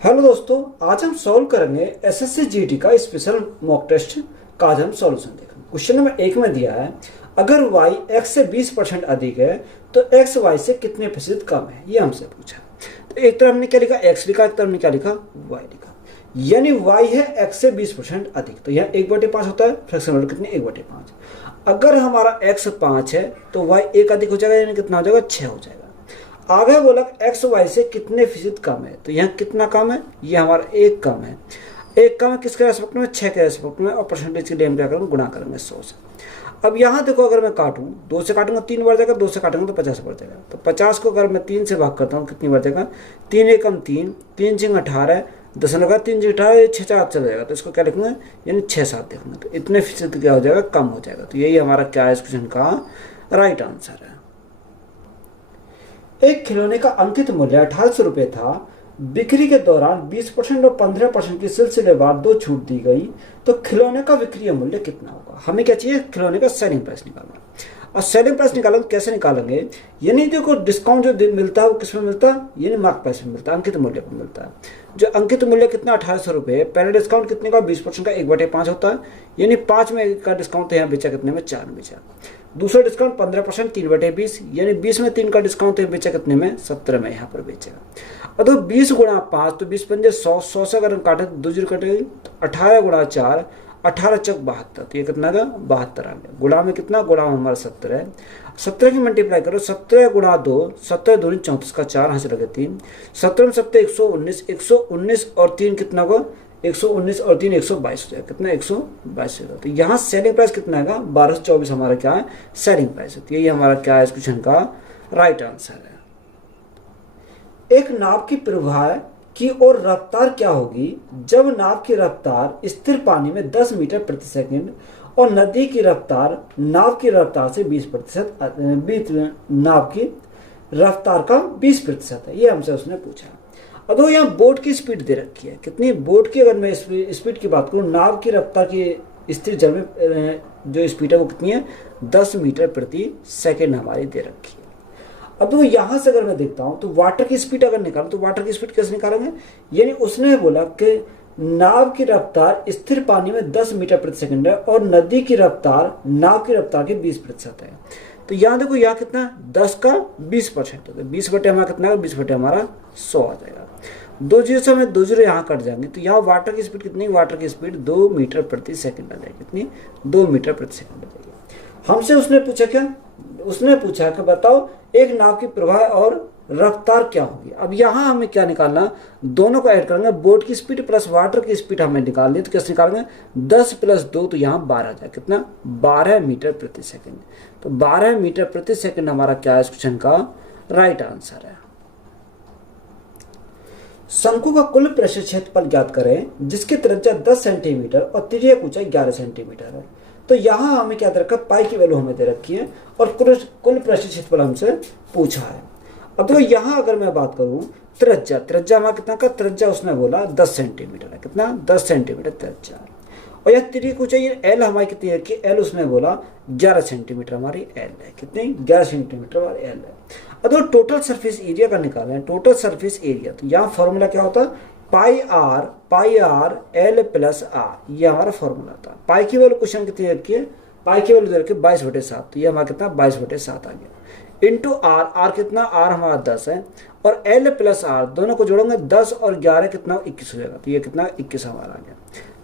Hello दोस्तों, आज हम सॉल्व करेंगे एसएससी जीडी का स्पेशल मॉक टेस्ट का। आज हम सॉल्यूशन देखेंगे। क्वेश्चन नंबर 1 में दिया है, अगर y x से 20% अधिक है तो x y से कितने प्रतिशत कम है, ये हमसे पूछा। तो एक तरफ हमने क्या लिखा, x लिखा, एक तरफ हमने क्या लिखा, y लिखा। यानी y है x से 20% अधिक, तो यहाँ 1/5 होता है, फ्रैक्शन वैल्यू कितनी, 1/5। अगर हमारा x 5 है तो y 1 अधिक हो जाएगा, यानी कितना हो जाएगा, 6 हो जाएगा। आगे बोला एक्स वाई से कितने फीसद कम है, तो यहाँ कितना कम है, ये हमारा 1 कम है। 1 कम है किसके रेस्पेक्ट में, 6 के रेस्पेक्ट में, और परसेंटेज के लिए हम क्या करेंगे, गुणा करेंगे 100 से। अब यहाँ देखो, अगर मैं काटूँ 2 से काटूंगा 3 बढ़ जाएगा, 2 से काटूंगा तो 50 बढ़ जाएगा। तो 50 को अगर मैं 3 से भाग करता हूँ कितनी बढ़ जाएगा, 3 एकम 3, 3 चिंग 18, 10 लगा 3 चिंग 18, 6 4 चल जाएगा। तो इसको क्या लिखूंगा, यानी 6 7 देखूंगा। तो इतने फीसद क्या हो जाएगा, कम हो जाएगा। तो यही हमारा क्या है इस क्वेश्चन का राइट आंसर है। एक खिलौने का अंकित मूल्य 1800 रुपये था। बिक्री के दौरान 20% और 15% की सिलसिलेवार 2 छूट दी गई, तो खिलौने का विक्रय मूल्य कितना होगा। हमें क्या चाहिए, खिलौने का सेलिंग प्राइस निकालना। और सेलिंग प्राइस निकालेंगे, कैसे निकालेंगे, यानी देखो डिस्काउंट जो मिलता है वो किस में मिलता है, यानी मार्क प्राइस में मिलता है, अंकित मूल्य पर मिलता है। जो अंकित मूल्य कितना 1800 रुपये, पहले डिस्काउंट कितने का, 20% का 1/5 होता है, यानी 5 में का डिस्काउंट यहाँ बेचा कितने में, 4 में बेचा। दूसरा डिस्काउंट 15%, 3/20, यानी 20 में 3 का डिस्काउंट है, बेचा कितने में, 17 में यहाँ पर बेचेगा। और तो 20 गुणा 5, तो 20 पंजे 100, 100 से अगर काटे तो 2 जीरो कटेगी, तो 18 गुणा 4, 18 चौक 72, तो ये कितना का 72 आ गया। गुणा में कितना, गुणा में हमारा 17 है। 17 की मल्टीप्लाई करो, 17 गुणा 2, 17 दूनी 34 का 4, हाथ लगे 3, 17 में 17 119, 119 और 3 कितना होगा, 119 और 3 122 हो जाएगा। कितना, 122 होगा। तो यहाँ सेलिंग प्राइस कितना है, 1224 हमारा क्या है, सेलिंग प्राइस है। तो यही हमारा क्या है इस क्वेश्चन का राइट आंसर है। एक नाव की प्रवाह की और रफ्तार क्या होगी जब नाव की रफ्तार स्थिर पानी में 10 मीटर प्रति सेकंड और नदी की रफ्तार नाव की रफ्तार से 20%, नाव की रफ्तार का 20% है। ये हमसे उसने पूछा। अब यहाँ बोट की स्पीड दे रखी है, कितनी, बोट की अगर मैं स्पीड की बात करूँ, नाव की रफ्तार की स्थिर जल में जो स्पीड है वो कितनी है, 10 मीटर प्रति सेकंड हमारी दे रखी है। अब तो यहाँ से अगर मैं देखता हूँ तो वाटर की स्पीड अगर निकालूं, तो वाटर की स्पीड कैसे निकालेंगे, यानी उसने बोला कि नाव की रफ्तार स्थिर पानी में 10 मीटर प्रति सेकंड है और नदी की रफ्तार नाव की रफ्तार के 20% है। तो यहाँ देखो, यहाँ कितना, 10 का 20% है, तो 20 हमारा कितना, 20 हमारा 100 आ जाएगा। 2 जीरो से हमें 2 जीरो यहाँ कट जाएंगे, तो यहाँ वाटर की स्पीड कितनी, वाटर की स्पीड 2 मीटर प्रति सेकंड आ जाएगी। कितनी, 2 मीटर प्रति सेकंड आ जाएगी। हमसे उसने पूछा क्या, उसने पूछा कि बताओ एक नाव की प्रवाह और रफ्तार क्या होगी। अब यहाँ हमें क्या निकालना, दोनों को ऐड करेंगे, बोट की स्पीड प्लस वाटर की स्पीड हमें निकालनी, तो कैसे निकालेंगे, 10 + 2, तो यहाँ 12 जाए। कितना, 12 मीटर प्रति सेकंड। तो 12 मीटर प्रति सेकंड हमारा क्या है इस क्वेश्चन का राइट आंसर है। शंकु का कुल पृष्ठ क्षेत्रफल ज्ञात करें जिसकी त्रिज्या 10 सेंटीमीटर और तिर्यक ऊंचाई 11 सेंटीमीटर है। तो यहाँ हमें क्या दे रखा, पाई की वैल्यू हमें दे रखी है और कुल पृष्ठ क्षेत्रफल हमसे पूछा है। अब तो यहाँ अगर मैं बात करूँ त्रिज्या हमारा कितना का, त्रिज्या उसने बोला 10 सेंटीमीटर है। कितना, 10 सेंटीमीटर त्रिज्या। और यह तिर्यक ऊंचाई एल हमारी कितनी है कि एल उसने बोला 11 सेंटीमीटर हमारी एल है। कितनी, 11 सेंटीमीटर हमारी एल है। अब तो टोटल सरफेस एरिया का निकालें, टोटल सरफेस एरिया, तो यहाँ फॉर्मूला क्या होता है, पाई आर एल प्लस आर, ये हमारा फॉर्मूला था। पाई की वैल्यू क्वेश्चन कितनी रखी है, पाई की वैल्यू दे रखी है 22/7, तो ये हमारा कितना 22/7 आ गया। इंटू आर कितना, आर हमारा 10 है, और एल प्लस आर दोनों को जोड़ेंगे 10 और 11 कितना 21 हो जाएगा। तो ये कितना 21 हमारा आ गया।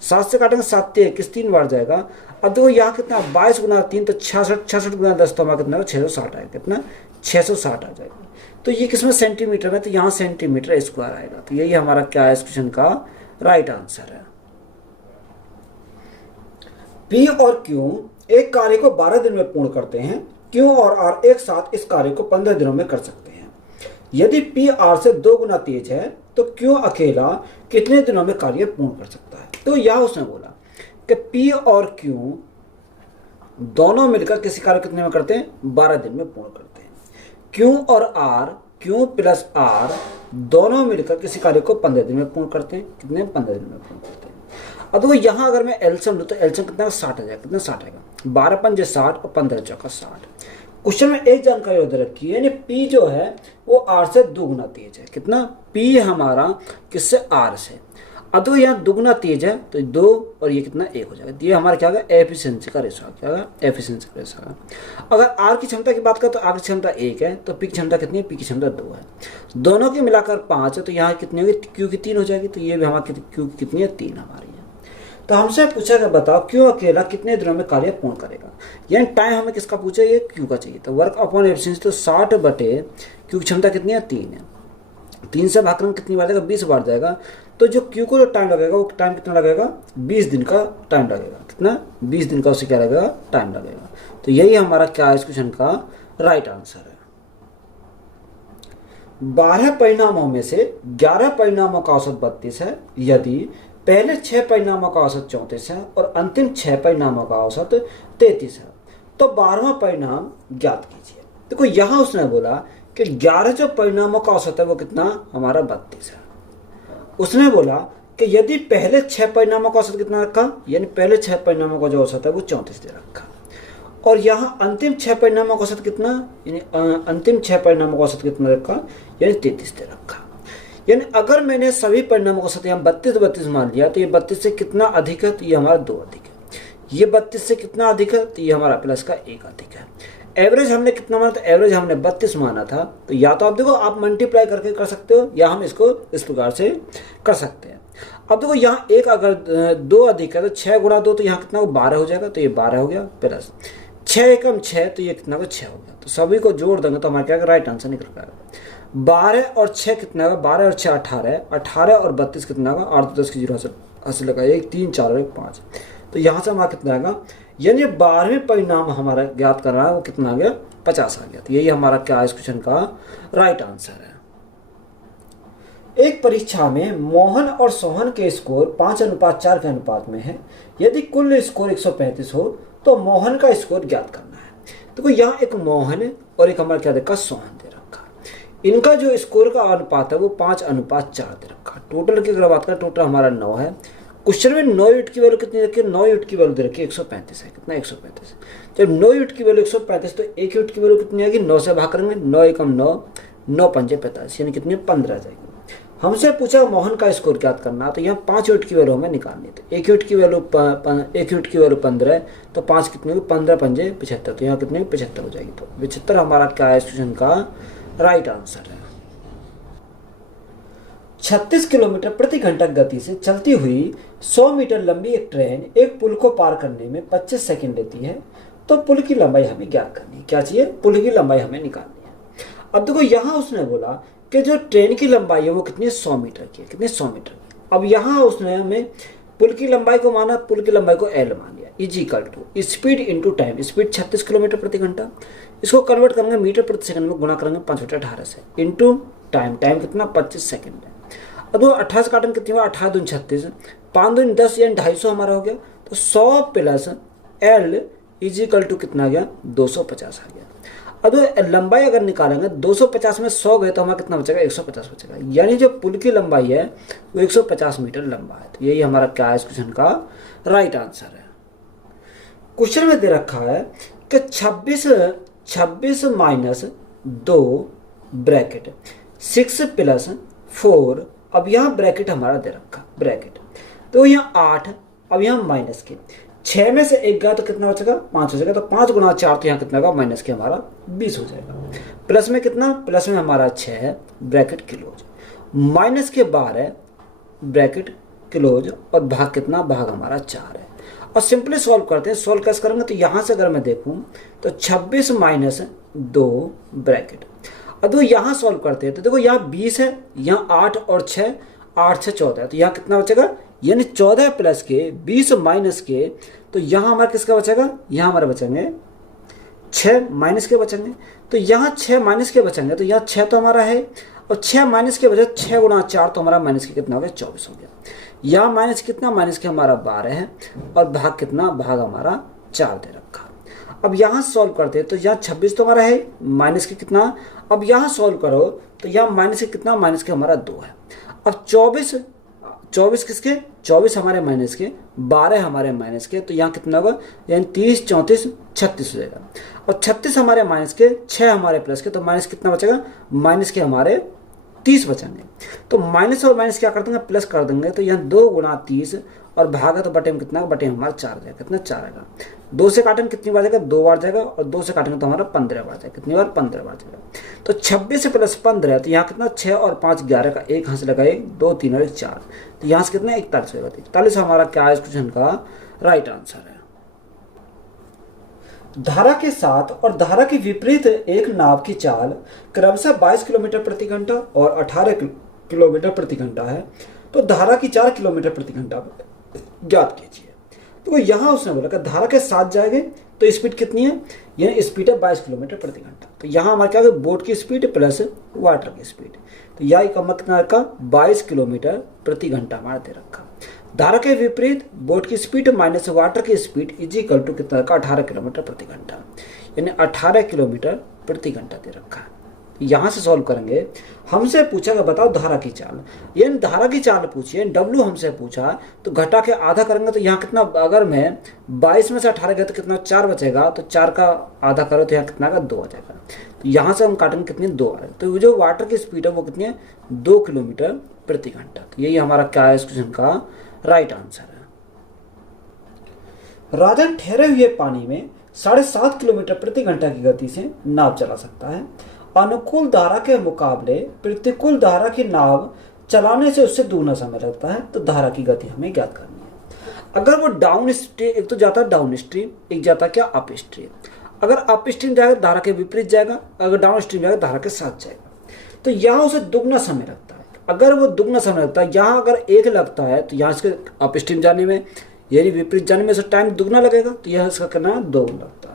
7 से काटेंगे 7 × 21, 3 बार जाएगा। अब देखो यहाँ कितना 22 गुना 3, तो 66, 66 गुना 10, तो हमारा कितना 660 आएगा। कितना, 660 आ जाएगा। तो ये किसमें, सेंटीमीटर में, तो यहाँ सेंटीमीटर स्क्वायर आएगा। तो यही हमारा क्या है इस क्वेश्चन का राइट आंसर है। पी और क्यू एक कार्य को 12 दिन में पूर्ण करते हैं, क्यू और आर एक साथ इस कार्य को 15 दिनों में कर सकते हैं। यदि पी आर से 2 गुना तेज है तो क्यू अकेला कितने दिनों में कार्य पूर्ण कर सकता है। तो यह उसने बोला कि पी और क्यू दोनों मिलकर किसी कार्य कितने में करते हैं, 12 दिन में पूर्ण करते हैं। क्यू और आर, क्यू प्लस आर दोनों मिलकर किसी कार्य को 15 दिन में पूर्ण करते हैं। कितने, 15 दिन में पूर्ण करते हैं। अब देखो यहाँ अगर मैं एलसीएम लूँ तो एलसीएम कितना 60 आ जाएगा। कितना 60 आएगा, 12 × 5 = 60 और 15 × 4 = 60। क्वेश्चन में एक जानकारी और दे रखी है, यानी P जो है वो R से दुगुना तेज है। कितना? P हमारा किससे? R से। अब तो यहाँ दुगुना तेज है तो 2 और ये कितना? 1 हो जाएगा। ये हमारा क्या होगा? एफिशिएंसी का रेशो क्या होगा? एफिशिएंसी का रेशो होगा। अगर R की क्षमता की बात करें तो R की क्षमता 1 है, तो P की क्षमता कितनी है? P की क्षमता 2 है। दोनों की मिलाकर 5 है, तो यहाँ कितनी होगी? Q की 3 हो जाएगी। तो ये भी हमारी Q की कितनी है? 3 हमारी है। तो हमसे पूछा कि बताओ Q अकेला कितने दिनों में कार्य पूर्ण करेगा, यानी टाइम हमें किसका पूछा? ये Q का चाहिए। तो वर्क अपॉन एफिशिएंसी, तो 60 बटे Q की क्षमता कितनी है? 3 है। 3 से भाग करेंगे कितनी बार जाएगा? 20 बार जाएगा। तो जो Q को जो टाइम लगेगा वो टाइम कितना लगेगा? 20 दिन का टाइम लगेगा। कितना? 20 दिन का उसे क्या लगेगा? टाइम लगेगा। तो यही हमारा क्या है इस क्वेश्चन का राइट आंसर है। 12 परिणामों में से 11 परिणामों का औसत 32 है यदि पहले 6 परिणामों का औसत 34 है और अंतिम 6 परिणामों का औसत 33 है, तो 12वां परिणाम ज्ञात कीजिए। देखो यहां उसने बोला कि 11 जो परिणामों का औसत है वो कितना? हमारा 32 है। उसने बोला कि यदि पहले 6 परिणामों का औसत कितना रखा, यानी पहले 6 परिणामों का जो औसत है वो 34 दे रखा, और यहाँ अंतिम 6 परिणामों का औसत कितना, यानी अंतिम 6 परिणामों का औसत कितना रखा, यानी 33 दे रखा। यानी अगर मैंने सभी परिणामों का औसत यहाँ 32 मान लिया तो ये 32 से कितना अधिक है? तो ये हमारा 2 अधिक है। ये 32 से कितना अधिक है? तो ये हमारा प्लस का 1 अधिक है। एवरेज हमने कितना माना था? एवरेज हमने 32 माना था। तो या तो आप देखो आप मल्टीप्लाई करके कर सकते हो, या हम इसको इस प्रकार से कर सकते हैं। अब देखो यहाँ एक अगर 2 अधिक है तो 6 गुणा 2, तो यहाँ कितना हो? 12 हो जाएगा। तो ये 12 हो गया, प्लस 6 एकम 6, तो ये कितना हो? 6 हो गया। तो सभी को जोड़ देंगे तो हमारा क्या राइट आंसर निकल पाएगा। 12 और 6 कितना होगा? 12 और 6 18 है। 18 और 32 कितना होगा? 8 10 की 0 हासिल लगा, 1 3 4 और 1 5। तो यहाँ से हमारा कितना आएगा? यानी 12वें परिणाम हमारा ज्ञात करना है वो कितना आ गया? 50 आ गया। तो यही हमारा क्या इस क्वेश्चन का राइट आंसर है। एक परीक्षा में मोहन और सोहन के स्कोर 5:4 के अनुपात में है। यदि कुल स्कोर 135 हो तो मोहन का स्कोर ज्ञात करना है। तो यहाँ एक मोहन और एक हमारा क्या देखा? सोहन दे रखा। इनका जो स्कोर का अनुपात है वो 5:4 दे रखा। टोटल की अगर बात करें, टोटल हमारा 9 है। क्वेश्चन में 9 यूनिट की वैल्यू कितनी रखी है? 9 यूनिट की वैल्यू दे रखी है 135 है। कितना? 135। जब 9 यूनिट की वैल्यू 135 तो 1 यूनिट की वैल्यू कितनी आएगी? 9 से भाग करेंगे, 9 एकम 9, 9 पंजे 45, यानी कितनी? 15 जाएगी। हमसे पूछा मोहन का स्कोर ज्ञात करना, तो यहाँ 5 यूनिट की वैल्यू हमें निकालनी है। तो 1 यूनिट की वैल्यू 15 है, तो 5 कितनी होगी? 15 पंजे 75, तो यहाँ कितनी? 75 हो जाएगी। तो 75 हमारा क्या है इस क्वेश्चन का राइट आंसर है। 36 किलोमीटर प्रति घंटा गति से चलती हुई 100 मीटर लंबी एक ट्रेन एक पुल को पार करने में 25 सेकंड लेती है, तो पुल की लंबाई हमें ज्ञात करनी है। क्या चाहिए? पुल की लंबाई हमें निकालनी है। अब देखो यहाँ उसने बोला कि जो ट्रेन की लंबाई है वो कितनी? 100 मीटर की है। कितनी? 100 मीटर। अब यहाँ उसने हमें पुल की लंबाई को माना, पुल की लंबाई को L मान लिया, is equal to speed into time. Speed 36 kilometre प्रति घंटा, इसको कन्वर्ट करेंगे मीटर प्रति सेकंड में, गुणा करेंगे 5/18 से, इंटू टाइम। टाइम कितना? 25 सेकंड है। अब वो 18 से काटेंगे कितनी हुआ? 18 दूनी 36, 5 दूनी 10, यानी 250 हमारा हो गया। तो 100 प्लस L इजिकल टू कितना आ गया? 250 आ गया। अब लंबाई अगर निकालेंगे 250 में 100 गए तो हमारा कितना बचेगा? 150 बचेगा। यानी जो पुल की लंबाई है वो 150 मीटर लंबा है। तो यही हमारा क्या है इस क्वेश्चन का राइट आंसर है। क्वेश्चन में दे रखा है कि 26 माइनस 2 ब्रैकेट 6 प्लस 4, अब यहाँ ब्रैकेट हमारा दे रखा ब्रैकेट, तो यहाँ 8, अब यहाँ माइनस के 6 में से 1 गया तो कितना बचेगा? 5 हो जाएगा। तो 5 गुणा 4, तो यहाँ कितना होगा? माइनस के हमारा 20 हो जाएगा। प्लस में कितना? प्लस में हमारा 6 है, ब्रैकेट क्लोज, माइनस के 12 ब्रैकेट क्लोज, और भाग कितना? भाग हमारा 4 है। और सिंपली सॉल्व करते हैं। सॉल्व कैसे करेंगे? तो यहाँ से अगर मैं देखूँ तो 26 माइनस 2 ब्रैकेट, अब तो यहाँ सॉल्व करते हैं तो देखो यहाँ 20 है, यहाँ 8 और 6, 8 से 14 है, तो यहाँ कितना बचेगा? यानी 14 प्लस के 20 माइनस के, तो यहाँ हमारा किसका बचेगा? यहाँ हमारे बचेंगे 6 माइनस के बचेंगे। तो यहाँ 6 माइनस के बचेंगे, तो यहाँ 6 तो हमारा है, और 6 माइनस के बचे 6 गुणा 4, तो हमारा माइनस के कितना हो गया? 24 हो गया। यहाँ माइनस कितना? माइनस के हमारा 12 है, और भाग कितना? भाग हमारा 4 दे रखा। अब यहाँ सॉल्व करते हैं तो यहाँ 26 तो हमारा है, माइनस के कितना? अब यहाँ सॉल्व करो तो यहाँ माइनस के कितना? माइनस के हमारा 2 है। अब 24 किसके, 24 हमारे माइनस के, 12 हमारे माइनस के, तो यहाँ कितना होगा, यानी 30, 34, 36 हो जाएगा। और 36 हमारे माइनस के, 6 हमारे प्लस के, तो माइनस कितना बचेगा, माइनस के हमारे 30 बचेंगे। तो माइनस और माइनस क्या कर देंगे, प्लस कर देंगे, तो यहाँ 2 गुणा 30 और भागा तो बटे में कितना, बटे में हमारा 4 जाएगा, कितना 4 आएगा। 2 से काटेंगे कितनी बार जाएगा, 2 बार जाएगा, और 2 से काटेंगे तो हमारा 15 बार जाएगा, कितनी बार, 15 बार जाएगा। तो 26 प्लस 15, तो यहाँ कितना, 6 और 5 11 का 1 हाथ से लगा, 1 2 3 और 1 4, तो यहाँ से कितना 41 होगा। 41 हमारा क्या है इस क्वेश्चन का राइट आंसर है। धारा के साथ और धारा के विपरीत एक नाव की चाल क्रमशः 22 किलोमीटर प्रति घंटा और 18 किलोमीटर प्रति घंटा है, तो धारा की 4 किलोमीटर प्रति घंटा ज्ञात कीजिए। तो यहाँ उसने बोला कि धारा के साथ जाएंगे तो स्पीड कितनी है, यानी स्पीड है 22 किलोमीटर प्रति घंटा। तो यहाँ हमारे क्या है, बोट की स्पीड प्लस वाटर की स्पीड, तो यह का मतलब का 22 किलोमीटर प्रति घंटा हमारा दे रखा। धारा के विपरीत बोट की स्पीड माइनस वाटर की स्पीड इज इक्वल टू कितना का 18 किलोमीटर प्रति घंटा, यानी 18 किलोमीटर प्रति घंटा दे रखा है। यहाँ से सॉल्व करेंगे। हमसे पूछा कि बताओ धारा की चाल, यानी धारा की चाल पूछिए, डब्ल्यू हमसे पूछा, तो घटा के आधा करेंगे तो यहाँ कितना, अगर मैं 22 में से 18 गया तो कितना 4 बचेगा, तो 4 का आधा करो तो यहाँ कितना का 2 आ जाएगा। तो यहाँ से हम काटेंगे कितनी, 2 आ रहा है। तो जो वाटर की स्पीड है वो कितनी है, 2 किलोमीटर प्रति घंटा। तो यही हमारा क्या है इस क्वेश्चन का राइट आंसर है। राजन ठहरे हुए पानी में 7.5 किलोमीटर प्रति घंटा की गति से नाव चला सकता है। अनुकूल धारा के मुकाबले प्रतिकूल धारा की नाव चलाने से उससे दुगना समय लगता है, तो धारा की गति हमें ज्ञात करनी है। अगर वो डाउन स्ट्रीम, एक तो जाता है डाउन स्ट्रीम, एक जाता है क्या, अप स्ट्रीम। अगर अप स्ट्रीम जाएगा धारा के विपरीत जाएगा, अगर डाउन स्ट्रीम जाएगा धारा के साथ जाएगा, तो यहाँ उसे दुगना समय लगता है। अगर वो दुगना समय लगता है, यहाँ अगर 1 लगता है तो यहाँ इसके अप स्ट्रीम जाने में यानी विपरीत जाने में टाइम दुगना लगेगा, तो यह इसका करना 2 लगता है।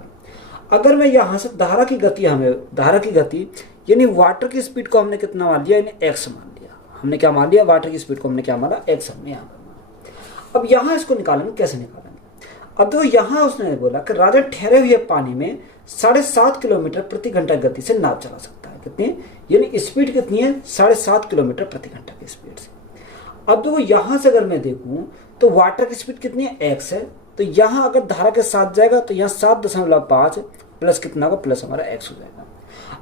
अगर मैं यहाँ से धारा की गति, हमें धारा की गति यानी वाटर की स्पीड को हमने कितना मान लिया, यानी x मान लिया। हमने क्या मान लिया, वाटर की स्पीड को हमने क्या माना, x हमने यहाँ माना। अब यहाँ इसको निकालेंगे, कैसे निकालेंगे। अब तो यहाँ उसने बोला कि राजा ठहरे हुए पानी में 7.5 किलोमीटर प्रति घंटा गति से नाव चला सकता है। कितनी, यानी स्पीड कितनी है, 7.5 किलोमीटर प्रति घंटा की स्पीड से। अब तो यहाँ से अगर मैं देखूँ तो वाटर की स्पीड कितनी है, x है। तो यहाँ अगर धारा के साथ जाएगा तो यहाँ 7.5 प्लस कितना होगा, प्लस हमारा x हो जाएगा।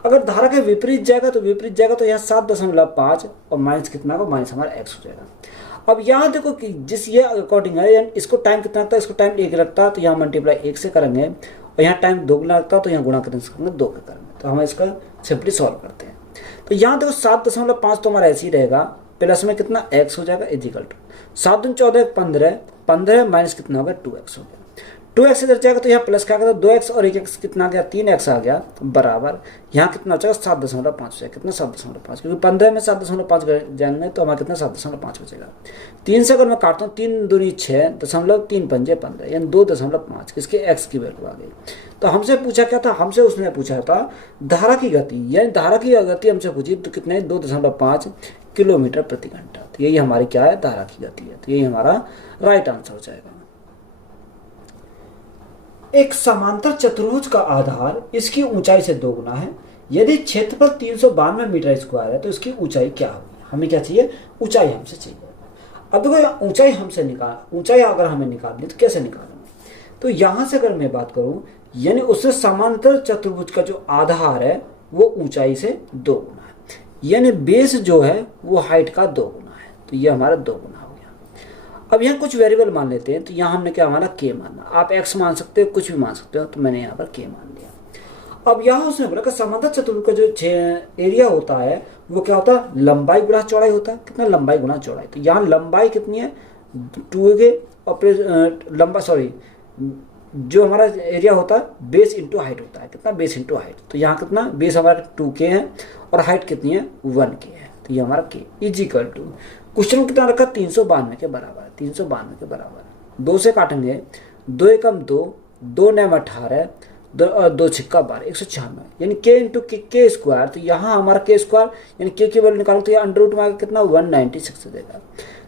अगर धारा के विपरीत जाएगा तो यहाँ 7.5 और माइनस कितना होगा, माइनस हमारा x हो जाएगा। अब यहाँ देखो कि जिस ये अकॉर्डिंग है, यानी इसको टाइम कितना लगता है, इसको टाइम 1 लगता है, तो यहाँ मल्टीप्लाई 1 से करेंगे, और यहाँ टाइम 2 लगता है, तो यहाँ गुणा करेंगे 2 के करेंगे, तो हम इसका सिंपली सॉल्व करते हैं। तो यहाँ देखो 7.5 तो हमारा ऐसे ही रहेगा, प्लस में कितना x हो जाएगा इजिकल टू 7 दूनी 14, 15 माइनस कितना होगा, 2x हो गया। 2x इधर जाएगा तो यहाँ प्लस क्या करता है, 2x और 1x कितना आ गया, 3x आ गया, बराबर यहाँ कितना हो जाएगा, 7.5 हो जाएगा। कितना, 7.5, क्योंकि 15 में 7.5 जाएंगे तो हमारा कितना 7.5 बचेगा। 3 से अगर मैं काटता हूँ, 3 दूनी 6, 3 पंजे 15, यानी 2.5 किसके, x की वैल्यू आ गई। तो हमसे पूछा क्या था, हमसे उसने पूछा था धारा की गति, यानी धारा की गति हमसे पूछी तो कितने, 2.5 किलोमीटर प्रति घंटा। तो यही हमारी क्या है, धारा की गति है। तो यही हमारा राइट आंसर हो जाएगा। एक समांतर चतुर्भुज का आधार इसकी ऊंचाई से 2 गुना है। यदि क्षेत्रफल 392 मीटर स्क्वायर है तो इसकी ऊंचाई क्या होगी। हमें क्या चाहिए, ऊंचाई हमसे चाहिए। अब देखो ऊंचाई हमसे ऊंचाई अगर हमें निकालनी तो कैसे निकालेंगे। तो यहाँ से अगर मैं बात करूँ, यानी उससे समांतर चतुर्भुज का जो आधार है वो ऊंचाई से 2 गुना है, यानी बेस जो है वो हाइट का 2 गुना है। तो ये हमारा 2 गुना हो गया। अब यहाँ कुछ वेरिएबल मान लेते हैं। तो यहाँ हमने क्या माना, k माना। आप x मान सकते हो, कुछ भी मान सकते हो, तो मैंने यहाँ पर k मान लिया। अब यहाँ उसने बोला कि समांतर चतुर्भुज का जो एरिया होता है वो क्या होता है, लंबाई गुणा चौड़ाई होता है। कितना, लंबाई गुणा चौड़ाई। तो यहाँ लंबाई कितनी है, 2 और फिर जो हमारा एरिया होता है बेस इंटू हाइट होता है। कितना, बेस इंटू हाइट। तो यहाँ कितना, बेस हमारा 2k है और हाइट कितनी है, 1k है। तो ये हमारा k is equal to, question कितना रखा, 392 के बराबर है। 392 के बराबर 2 से काटेंगे, 2 एकम 2, 2 9 18, 2 छिक्का 12, 196, यानी k इंटू के स्क्वायर। तो यहाँ हमारा k स्क्वायर यानी k की वैल्यू निकालो तो यहाँ अंडर रूट में आगे कितना 196 देगा।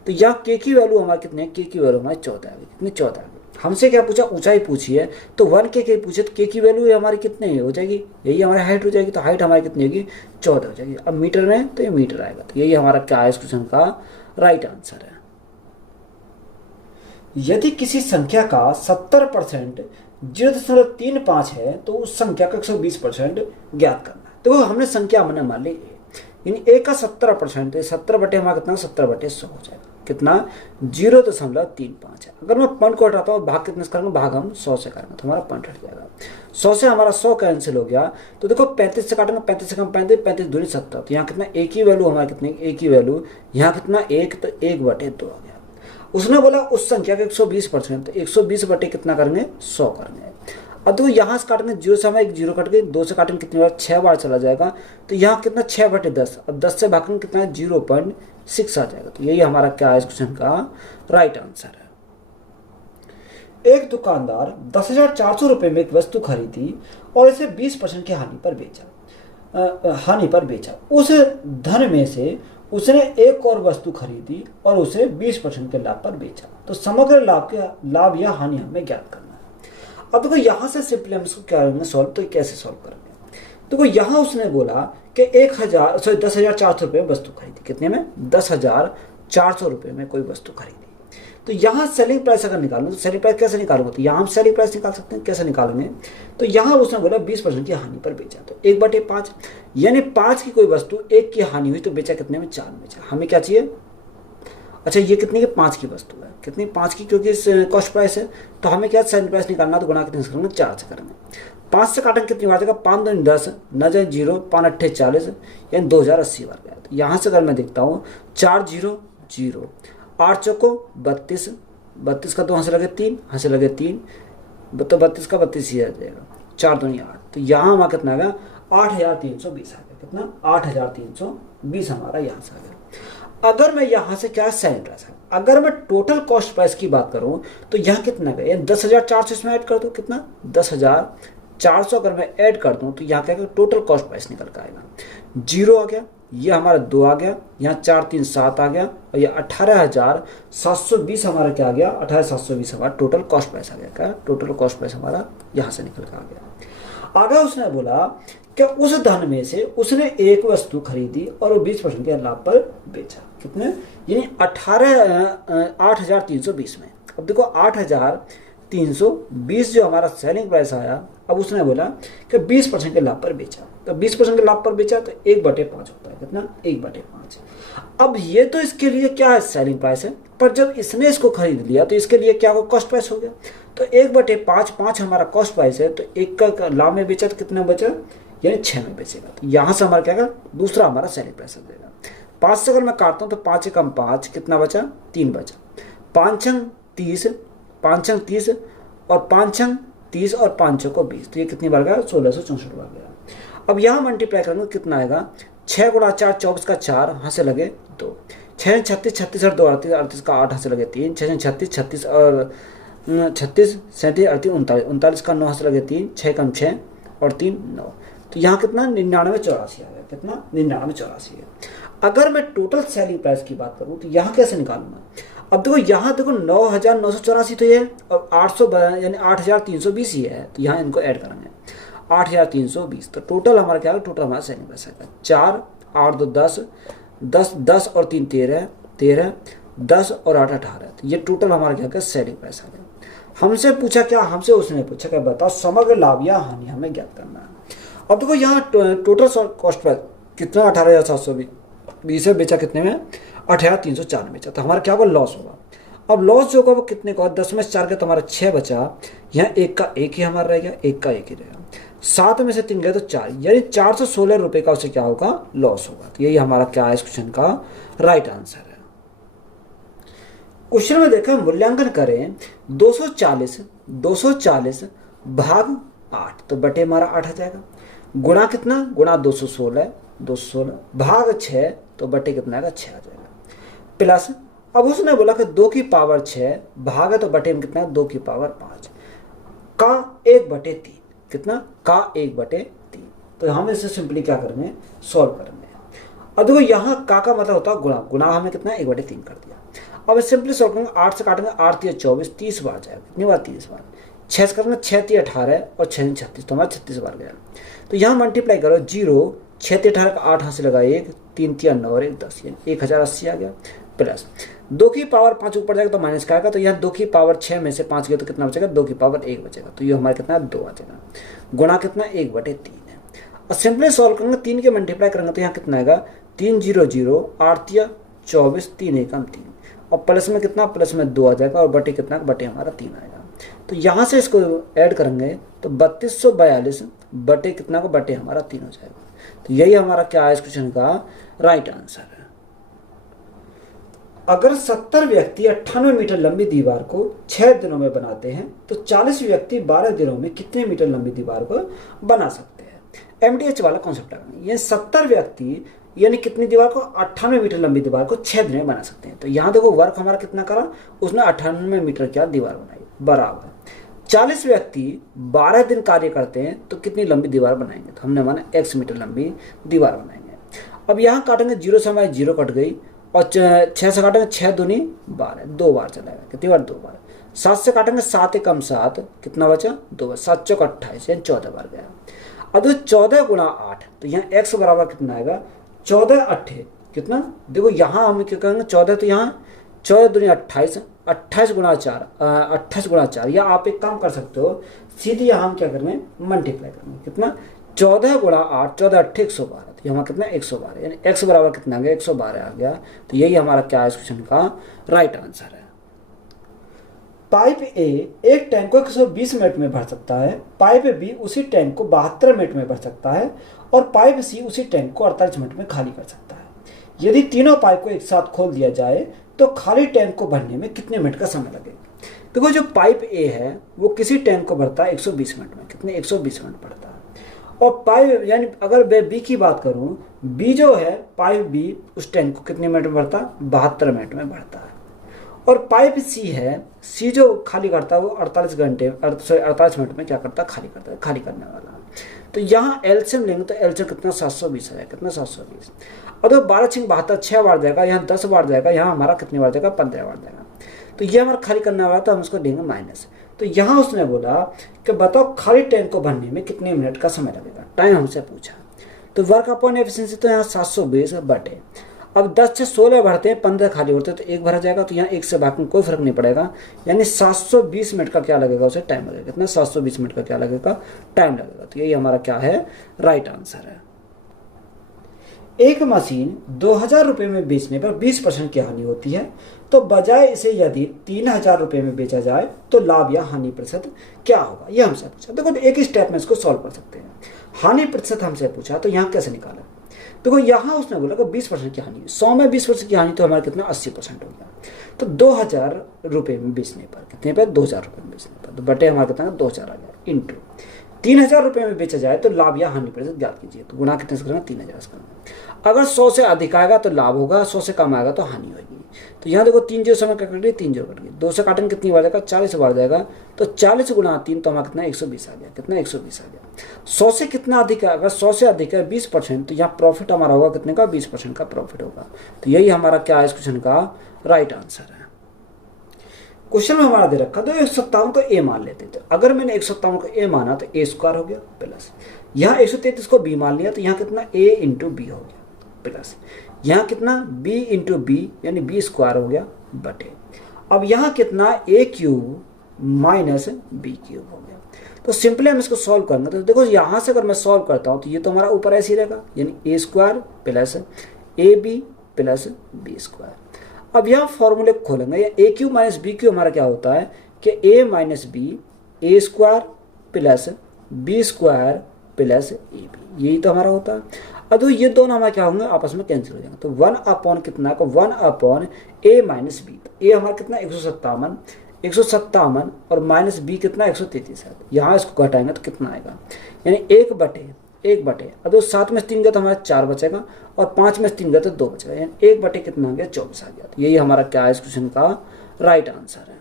तो यहाँ k की वैल्यू हमारी कितनी है, k की वैल्यू हमारी 14 आ गई। कितनी, 14 आ गई। हमसे क्या पूछा, ऊंचाई पूछी है, तो 1k पूछे तो k की वैल्यू हमारी कितनी हो जाएगी, यही हमारी हाइट हो जाएगी। तो हाइट हमारी कितनी होगी, 14 हो जाएगी। अब मीटर में तो ये मीटर आएगा। तो यही हमारा क्या है इस क्वेश्चन का राइट आंसर है। यदि किसी संख्या का 70% 0.35 है तो उस संख्या का 120% ज्ञात करना है। तो हमने संख्या हमने मान ली ए, यानी ए का 70%, 70 बटे हमारा कितना 70/100 हो जाएगा, कितना 0.35 है। अगर मैं पॉइंट को हटाता हूँ भाग कितने से करेंगे, भाग हम 100 से करेंगे तो हमारा पॉइंट हट जाएगा। 100 से हमारा 100 कैंसिल हो गया तो देखो 35 से काटेंगे, 35 से कम 35, 35 दूनी 70, तो यहाँ कितना एक ही वैल्यू हमारा, कितने एक ही वैल्यू, यहाँ कितना एक, तो 1/2 आ गया। उसने बोला उस संख्या का 120%, तो 120 बटे कितना करेंगे 100 करेंगे। अब देखो यहाँ से काटेंगे 0 से हमें एक 0 कट गई, 2 से काटेंगे कितनी बार 6 बार चला जाएगा, तो यहाँ कितना 6/10, अब 10 से भागेंगे कितना 0.6 आ जाएगा। तो यही हमारा क्या है इस क्वेश्चन का राइट आंसर है। एक दुकानदार 10,400 रुपये में एक वस्तु खरीदी और इसे 20% की हानि पर बेचा। उस धन में से उसने एक और वस्तु खरीदी और उसे 20% के लाभ पर बेचा। तो समग्र लाभ या हानि हमें ज्ञात करना है। अब देखो यहाँ से सिंपली हम इसको क्या करेंगे सॉल्व, तो कैसे सॉल्व करेंगे। देखो यहाँ उसने बोला कि 10,400 रुपये में वस्तु खरीदी, कितने में 10,400 रुपये में कोई वस्तु खरीदी। तो यहाँ सेलिंग प्राइस अगर निकालना तो सेलिंग प्राइस कैसे निकालूंगा, तो यहाँ हम सेलिंग प्राइस निकाल सकते हैं, कैसे निकालेंगे, तो यहाँ उसने बोला 20% की हानि पर बेचा, तो 1/5 यानी 5 की कोई वस्तु 1 की हानि हुई तो बेचा कितने में 4 में बेचा। हमें क्या चाहिए, अच्छा ये कितने की 5 की वस्तु है, कितनी 5 की, क्योंकि कॉस्ट प्राइस है तो हमें क्या सेलिंग प्राइस निकालना, तो गुणा कितने से करेंगे 4 से करेंगे। 5 से काटेंगे कितनी बार जाएगा 5 दूनी 10, न जाए 0, 5 8 40 यानी 2080 बार गया। तो यहाँ से अगर मैं देखता हूँ 4 0 0, 8 चौको 32, 32 का 2 यहाँ से लगे 3, यहाँ से लगे 3, तो 32 का 32 ही आ जाएगा, 4 दूनी 8, तो यहाँ हमारा कितना आ गया 8,320 आ गया, कितना 8,320 हमारा यहाँ से आ गया। अगर मैं यहाँ से क्या सेलिंग प्राइस है, अगर मैं टोटल कॉस्ट प्राइस की बात करूँ तो यहाँ कितना गया 10,400 इसमें ऐड कर दो, कितना 10,400 अगर मैं ऐड कर दूँ तो यहाँ क्या टोटल कॉस्ट प्राइस निकल कर आएगा, 0 आ गया, ये हमारा 2 आ गया, यहाँ 4 3 7 आ गया, और ये 18,720 हमारा क्या आ गया 18,720 हमारा टोटल कॉस्ट प्राइस आ गया। क्या टोटल कॉस्ट प्राइस हमारा यहाँ से निकल कर आ गया। आगे उसने बोला कि उस धन में से उसने एक वस्तु खरीदी और वो 20% के लाभ पर बेचा, कितने यानी 8,320 में। अब देखो 8,320 जो हमारा सेलिंग प्राइस आया, अब उसने बोला कि 20% के लाभ पर बेचा, तो 20% के लाभ पर बेचा तो 1/5 होता है, कितना 1/5। अब ये तो इसके लिए क्या है सेलिंग प्राइस है, पर जब इसने इसको खरीद लिया तो इसके लिए क्या कॉस्ट प्राइस हो गया, तो 1/5, 5 हमारा कॉस्ट प्राइस है, तो 1 का लाभ में बेचा तो कितना बचा यानी 6 में बेचेगा। तो यहाँ से हमारा क्या होगा दूसरा हमारा सेलिंग प्राइस आ जाएगा। 5 से अगर मैं काटता हूँ तो 5 से कम 5, कितना बचा 3 बचा, 5 छंग 30, 5 छंग 30 और 5 छंग 30 और 5 को 20, तो ये कितनी बार गया 1664 बार गया। अब यहाँ मल्टीप्लाई करेंगे कितना आएगा 6 गुणा 4 24 का 4, यहाँ से लगे 2, 6 36 36 और 2 38, 38 का 8 यहाँ से लगे 3, 6 36 36 और 36 37 38 39, 39 का 9 यहाँ से लगे 3, 6 कम 6 और 3 9, तो यहाँ कितना 9984 आ गया, कितना 9984 है। अगर मैं टोटल सेलिंग प्राइस की बात करूँ तो यहाँ कैसे निकालूंगा, अब देखो यहाँ देखो 9,984 तो ये है और 800 यानी 8,320 ही है, तो यहाँ इनको ऐड करेंगे 8,320, तो टोटल हमारा क्या है टोटल हमारा सेलिंग प्राइस आएगा 4 8 2 10 10 10 और 3 13 13 10 और 8 18, तो ये टोटल हमारा क्या है सेलिंग प्राइस आ गया। हमसे पूछा क्या, हमसे उसने पूछा क्या बताओ समग्र लाभ या हानि हमें ज्ञात करना है। अब देखो यहाँ टोटल कॉस्ट प्राइस कितना 18,720 है, बेचा कितने में 18,304 में बेचा, तो हमारा क्या होगा लॉस होगा। अब लॉस जो होगा वो कितने का 10 में से 4 का तो हमारा 6 बचा, यहाँ 1 का 1 ही हमारा रह गया, 1 का 1 ही रहेगा, 7 में से 3 गया तो 4, यानी 416 रुपये का उसे क्या होगा लॉस होगा। तो यही हमारा क्या है इस क्वेश्चन का राइट आंसर है। क्वेश्चन में देखा मूल्यांकन करें 240 भाग 8, तो बटे हमारा 8 आ जाएगा, गुणा कितना गुणा 216 भाग 6, तो बटे कितना आएगा 6 आ जाएगा, प्लस अब उसने बोला कि 2 की पावर 6 भाग है तो बटे में कितना 2 की पावर 5 का 1/3, कितना का 1/3, तो हम इसे सिंपली क्या करेंगे सॉल्व करेंगे। अब देखो यहाँ का मतलब होता है गुणा, गुणा हमें कितना 1/3 कर दिया। अब सिंपली सॉल्व करेंगे 8 से काटेंगे 8 3 24 30 बार जाएगा, कितनी बार 30 बार, 6 से करेंगे 6 3 18 और 6 36, तो हमारा 36 बार गया। तो यहाँ मल्टीप्लाई करो 0 6 3 18 का 8 यहाँ से लगा 1 3 3 9 और 1 10, यानी 1080 आ गया, प्लस 2 की पावर 5 ऊपर जाएगा तो माइनस का आएगा, तो यहाँ 2 की पावर 6 में से 5 गया तो कितना बचेगा, 2 की पावर 1 बचेगा, तो ये हमारा कितना 2 आ जाएगा, गुणा कितना 1/3 है। और सिंपली सॉल्व करेंगे 3 के मल्टीप्लाई करेंगे तो यहाँ कितना आएगा 3 0 0 8 या 24 3 एकम 3, और प्लस में कितना, प्लस में 2 आ जाएगा, और बटे कितना, बटे हमारा 3 आएगा। तो यहाँ से इसको ऐड करेंगे तो 3242 बटे कितना को, बटे हमारा 3 हो जाएगा। तो यही हमारा क्या है इस क्वेश्चन का राइट आंसर है। अगर 70 व्यक्ति 98 मीटर लंबी दीवार को 6 दिनों में बनाते हैं तो 40 व्यक्ति 12 दिनों में कितने मीटर लंबी दीवार को बना सकते हैं। MDH वाला कॉन्सेप्ट है, ये 70 व्यक्ति यानी कितनी दीवार को, 98 मीटर लंबी दीवार को 6 दिन में बना सकते हैं। तो यहाँ देखो वर्क हमारा कितना करा, उसने 98 मीटर क्या दीवार बनाई, बराबर 40 व्यक्ति 12 दिन कार्य करते हैं तो कितनी लंबी दीवार बनाएंगे, तो हमने माना x मीटर लंबी दीवार बनाएंगे। अब यहाँ काटेंगे 0 से हमारी 0 कट गई, और 6 से काटेंगे 6 दूनी 12, 2 बार चलाएगा, कितनी बार 2 बार। 7 से काटेंगे 7 एकम 7, कितना बचा 2 बार, 7 चौक 28 यानी 14 बार गया। अब 14 गुणा 8 तो यहाँ x बराबर कितना आएगा 14 8 कितना, देखो यहाँ हम क्या करेंगे 14, तो यहाँ 14 दूनी 28, 28 गुणा 4 28 गुणा 4, या आप एक काम कर सकते हो सीधी यहाँ हम क्या करेंगे मल्टीप्लाई करेंगे, कितना 14 गुणा 8 14 8 112, तो यहाँ कितना 112 यानी x बराबर कितना आ गया 112 आ गया। तो यही हमारा क्या है इस क्वेश्चन का राइट आंसर है। पाइप ए एक टैंक को 120 मिनट में भर सकता है, पाइप बी उसी टैंक को 72 मिनट में भर सकता है, और पाइप सी उसी टैंक को 48 मिनट में खाली कर सकता है। यदि तीनों पाइप को एक साथ खोल दिया जाए तो खाली टैंक को भरने में कितने मिनट का समय लगेगा। देखो जो पाइप ए है वो किसी टैंक को भरता है 120 मिनट में, कितने 120 मिनट भरता है। और पाइप यानी अगर मैं बी की बात करूं, बी जो है पाइप बी उस टैंक को कितने मिनट में भरता है 72 मिनट में भरता है। और पाइप सी है, सी जो खाली करता है वो 48 मिनट में क्या करता है खाली करता है, खाली करने वाला। तो यहाँ एलसीएम लेंगे तो एलसीएम कितना 720 है, कितना 720। और तो 12 6 72 6 बार जाएगा, यहाँ 10 बार जाएगा, यहाँ हमारा कितनी बार जाएगा 15 बार जाएगा। तो ये हमारा खाली करने वाला तो हम उसको देंगे माइनस। तो यहाँ उसने बोला कि बताओ खाली टैंक को भरने में कितने मिनट का समय लगेगा, टाइम हमसे पूछा। तो वर्क अपॉन एफिशिएंसी तो यहाँ 720 बटे, अब 10 से 16 भरते हैं 15 खाली होते हैं तो 1 भरा जाएगा, तो यहाँ 1 से भाग में कोई फर्क नहीं पड़ेगा, यानी 720 मिनट का क्या लगेगा उसे टाइम लगेगा, कितना 720 मिनट का क्या लगेगा टाइम लगेगा। तो यही हमारा क्या है राइट आंसर है। एक मशीन 2000 रुपये में बेचने पर 20% की हानि होती है, तो बजाय इसे यदि 3000 रुपये में बेचा जाए तो लाभ या हानि प्रतिशत क्या होगा, यह हमसे पूछा। देखो एक ही स्टेप में इसको सॉल्व कर सकते हैं। हानि प्रतिशत हमसे पूछा तो यहाँ कैसे निकाला, देखो यहाँ उसने बोला कि 20% की हानि, 100 में 20% की हानि तो हमारा कितना 80% हो गया। तो 2000 रुपये में बेचने पर कितने पर 2000 रुपये में बेचने पर, तो बटे हमारा कितना 2000 आ गया, इंटू 3000 रुपये में बेचा जाए तो लाभ या हानि प्रतिशत ज्ञात कीजिए। तो गुणा कितने से करेंगे 3000 से करेंगे। अगर 100 से अधिक आएगा तो लाभ होगा, 100 से कम आएगा तो हानि होगी। तो यहाँ देखो 3 0 समय कट गई, 3 0 कट गई, 2 से काटेंगे कितनी बार जाएगा 40 बार जाएगा, तो 40 गुणा 3 तो हमारा कितना 120 आ गया, कितना 120 आ गया। 100 से कितना अधिक है, अगर 100 से अधिक है 20%, तो यहाँ प्रॉफिट हमारा होगा कितने का 20% का प्रॉफिट होगा। तो यही हमारा क्या है इस क्वेश्चन का राइट आंसर है। क्वेश्चन में हमारा दे रखा तो 157 को ए मान लेते थे, अगर मैंने 157 को ए माना तो ए स्क्वायर हो गया प्लस, यहाँ 133 को बी मान लिया तो यहाँ कितना ए इंटू बी हो गया प्लस, यहाँ कितना बी इंटू बी यानी बी स्क्वायर हो गया बटे, अब यहाँ कितना ए क्यूब माइनस बी क्यूब हो गया। तो सिंपली हम इसको सॉल्व करेंगे तो देखो यहाँ से अगर मैं सॉल्व करता हूँ तो ये तो हमारा ऊपर ऐसे ही रहेगा, यानी A square plus A B plus B square. अब यहाँ फॉर्मूले खोलेंगे, या A cube minus B cube हमारा क्या होता है कि A minus B A square plus B square plus A B, यही तो हमारा होता है। अब ये दोनों हमारे क्या होंगे आपस में कैंसिल हो जाएंगे, तो 1 अपॉन कितना को 1 अपॉन ए माइनस बी, तो ए हमारा कितना 157 और माइनस बी कितना 133 है। यहाँ इसको घटाएंगे तो कितना आएगा, यानी 1 बटे अब 7 में 3 गया तो हमारा 4 बचेगा, और 5 में 3 गया तो 2 बचेगा, यानी 1 बटे कितना आ गया 24 आ गया। तो यही हमारा क्या है इस क्वेश्चन का राइट आंसर है।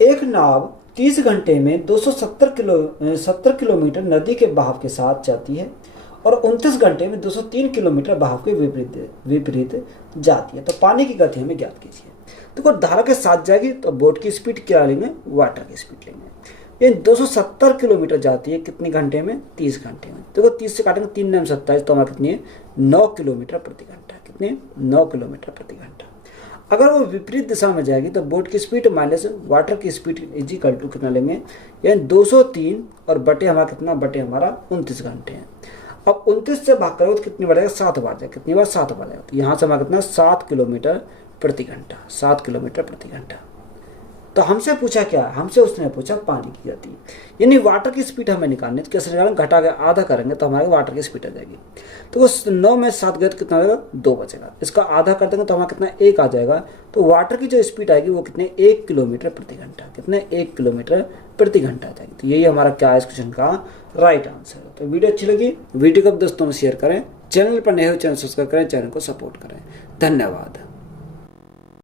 एक नाव 30 घंटे में 270 किलोमीटर नदी के बहाव के साथ जाती है और 29 घंटे में 203 किलोमीटर बहाव के विपरीत जाती है, तो पानी की गति हमें ज्ञात कीजिए। देखो धारा के साथ जाएगी तो बोट की स्पीड क्या लेंगे, वाटर की स्पीड लेंगे। ये 270 किलोमीटर जाती है कितने घंटे में? 30 घंटे में। देखो 30 से काटेंगे 3 9 27 तो हमारा कितनी है? 9 किलोमीटर प्रति घंटा। कितने? 9 किलोमीटर प्रति घंटा। अगर वो विपरीत दिशा में जाएगी तो बोट की स्पीड माइनस वाटर की स्पीड इज इक्वल टू कितना लेंगे? यानी 203 और बटे हमारा कितना? बटे हमारा 29 घंटे हैं। अब 29 से भाग करोगे तो कितनी बार जाएगा? 7 बार जाएगा। कितनी बार? 7 बार जाएगा। तो यहाँ से हमारा कितना? 7 किलोमीटर प्रति घंटा। 7 किलोमीटर प्रति घंटा। तो हमसे पूछा क्या? हमसे उसने पूछा पानी की गति, यानी वाटर की स्पीड हमें निकालनी। तो कैसे निकालेंगे? घटा के आधा करेंगे तो हमारे वाटर की स्पीड आ जाएगी। तो उस 9 में 7 गए तो कितना आएगा? 2 बचेगा। इसका आधा कर देंगे तो हमारा कितना? 1 आ जाएगा। तो वाटर की जो स्पीड आएगी वो कितने? 1 किलोमीटर प्रति घंटा। कितने? 1 किलोमीटर प्रति घंटा आ जाएगी। तो यही हमारा क्या है इस क्वेश्चन का राइट आंसर है। तो वीडियो अच्छी लगी वीडियो को दोस्तों में शेयर करें, चैनल पर नए हो चैनल सब्सक्राइब करें, चैनल को सपोर्ट करें। धन्यवाद।